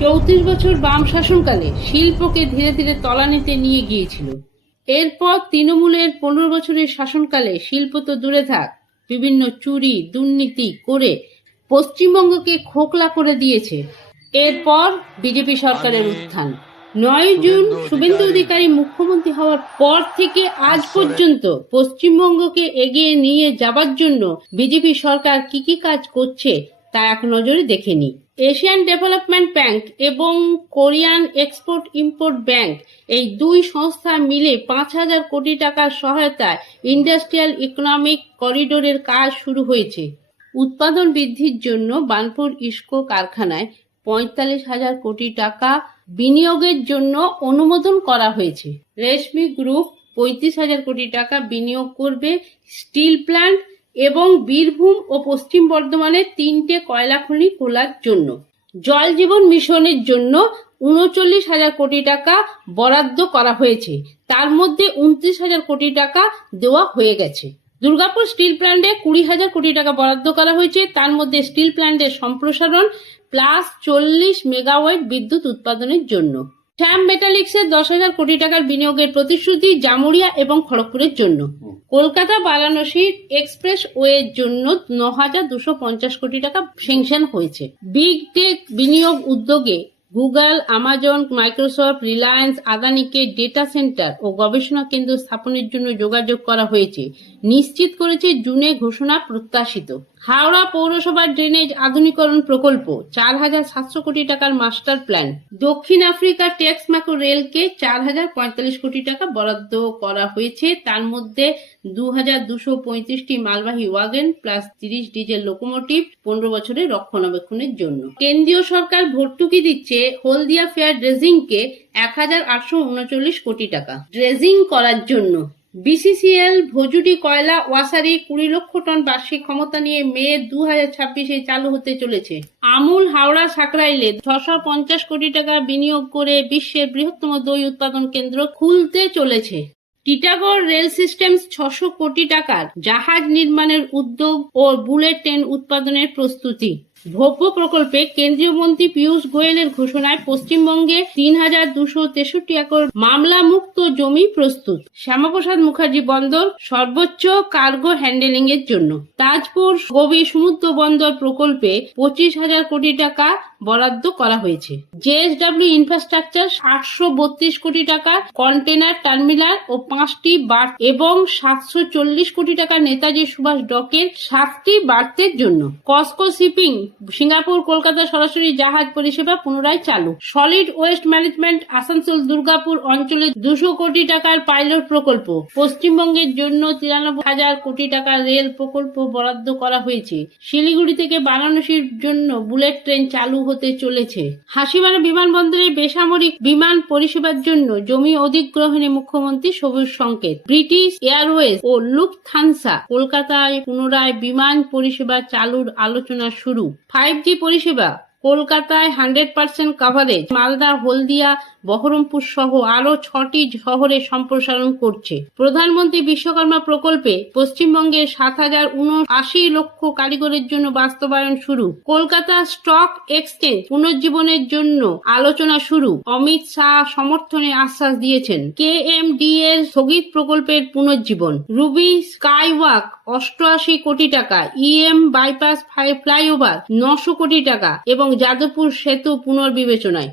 34 বছর বাম শাসনকালে শিল্পকে ধীরে ধীরে তলানিতে নিয়ে গিয়েছিল। এরপর তৃণমূলের 15 বছরের শাসনকালে শিল্প তো দূরে থাক, বিভিন্ন চুরি দুর্নীতি করে পশ্চিমবঙ্গকে খোকলা করে দিয়েছে। এরপর বিজেপি সরকারের উত্থান। 9 জুন শুভেন্দু অধিকারী মুখ্যমন্ত্রী হওয়ার পর থেকে আজ পর্যন্ত পশ্চিমবঙ্গকে এগিয়ে নিয়ে যাবার জন্য বিজেপি সরকার কি কি কাজ করছে তা এক নজরে দেখে নিই। এশিয়ান ডেভেলপমেন্ট ব্যাংক এবং কোরিয়ান এক্সপোর্ট ইম্পোর্ট ব্যাংক এই দুই সংস্থা মিলে 5,000 কোটি টাকার সহায়তায় ইন্ডাস্ট্রিয়াল ইকোনমিক করিডোরের কাজ শুরু হয়েছে। উৎপাদন বৃদ্ধির জন্য বার্নপুর ইস্কো কারখানায় 45,000 কোটি টাকা বিনিয়োগের জন্য অনুমোদন করা হয়েছে। রেশমি গ্রুপ 35,000 কোটি টাকা বিনিয়োগ করবে স্টিল প্ল্যান্ট এবং বীরভূম ও পশ্চিম বর্ধমানে 3টে কয়লা খনি খোলার জন্য। জল জীবন মিশনের জন্য 39,000 কোটি টাকা বরাদ্দ করা হয়েছে, তার মধ্যে 29,000 কোটি টাকা দেওয়া হয়ে গেছে। দুর্গাপুর স্টিল প্ল্যান্টে 20,000 কোটি টাকা বরাদ্দ করা হয়েছে, তার মধ্যে স্টিল প্ল্যান্টের সম্প্রসারণ প্লাস 40 মেগাওয়াট বিদ্যুৎ উৎপাদনের জন্য। শ্যাম মেটালিক্সের 10,000 কোটি টাকার বিনিয়োগের প্রতিশ্রুতি জামুরিয়া এবং খড়গপুরের জন্য। কলকাতা বারাণসী এক্সপ্রেস ওয়ের জন্য 9,250 কোটি টাকা স্যাংশন হয়েছে। বিগ টেক বিনিয়োগ উদ্যোগে গুগল, আমাজন, মাইক্রোসফট, রিলায়েন্স, আদানিকে ডেটা সেন্টার ও গবেষণা কেন্দ্র স্থাপনের জন্য যোগাযোগ করা হয়েছে, নিশ্চিত করেছে জুনে ঘোষণা প্রত্যাশিত। হাওড়া পৌরসভার ড্রেনেজ আধুনিকরণ প্রকল্প 4,700 কোটি টাকার মাস্টার প্ল্যান। দক্ষিণ আফ্রিকা টেক্স ম্যাকো রেলকে 4,045 কোটি টাকা বরাদ্দ করা হয়েছে, তার মধ্যে 2,235টি মালবাহী ওয়াগন প্লাস 30 ডিজেল লোকোমোটিভ 15 বছরের রক্ষণাবেক্ষণের জন্য। কেন্দ্রীয় সরকার ভর্তুকি দিচ্ছে হলদিয়া ফেয়ার ড্রেজিংকে 1,839 কোটি টাকা ড্রেজিং করার জন্য। বিসিসিএল ভজুডি কয়লা ওয়াসারি 20 লক্ষ টন বার্ষিক ক্ষমতা নিয়ে মে 2026-এ চালু হতে চলেছে। আমুল হাওড়া সাকরাইলে 650 কোটি টাকা বিনিয়োগ করে বিশ্বের বৃহত্তম দই উৎপাদন কেন্দ্র খুলতে চলেছে। টিটাগড় রেল সিস্টেমস 600 কোটি টাকার জাহাজ নির্মাণের উদ্যোগ ও বুলেট ট্রেন উৎপাদনের প্রস্তুতি। ভব্য প্রকল্পে কেন্দ্রীয় মন্ত্রী পীযূষ গোয়েলের ঘোষণায় পশ্চিমবঙ্গে 3,263 একর মামলা মুক্ত জমি প্রস্তুত। শ্যামাপ্রসাদ মুখার্জি বন্দর সর্বোচ্চ কার্গো হ্যান্ডেলিং এর জন্য। তাজপুর গভীর সমুদ্র বন্দর প্রকল্পে 25,000 কোটি টাকা বরাদ্দ করা হয়েছে। জেএসডব্লিউ ইনফ্রাস্ট্রাকচার 832 কোটি টাকা কন্টেনার টার্মিনাল ও 5টি বার্থ এবং 740 কোটি টাকা নেতাজি সুভাষ ডকের 7টি বার্থের জন্য। কসকো শিপিং সিঙ্গাপুর কলকাতা সরাসরি জাহাজ পরিষেবা পুনরায় চালু। Solid waste management Asansol Durgapur অঞ্চলে 200 কোটি টাকার পাইলট প্রকল্প। পশ্চিমবঙ্গের জন্য 93,000 কোটি টাকার রেল প্রকল্প বরাদ্দ করা হয়েছে। শিলিগুড়ি থেকে বারাণসীর জন্য বুলেট ট্রেন চালু হতে চলেছে। হাসিমারা বিমানবন্দরের বেসামরিক বিমান পরিষেবার জন্য জমি অধিগ্রহণে মুখ্যমন্ত্রী সবুজ সংকেত। ব্রিটিশ এয়ারওয়েজ ও লুফথানসা কলকাতায় পুনরায় বিমান পরিষেবা চালুর আলোচনা শুরু। 5G পরিষেবা কলকাতায় 100% কভারেজ। মালদা, হলদিয়া, বহরমপুর সহ আরো 6টি শহরে সম্প্রসারণ করছে। প্রধানমন্ত্রী বিশ্বকর্মা প্রকল্পে পশ্চিমবঙ্গের 7,079 লক্ষ কারিগরের জন্য বাস্তবায়ন শুরু। কলকাতা স্টক এক্সচেঞ্জ পুনর্জীবনের জন্য আলোচনা শুরু। অমিত শাহ সমর্থনে আশ্বাস দিয়েছেন। KMD এর স্থগিত প্রকল্পের পুনর্জীবন। রুবি স্কাইওয়াক 88 কোটি টাকা, EM বাইপাস ফ্লাইওভার 900 কোটি টাকা এবং যাদবপুর সেতু পুনর্বিবেচনায়।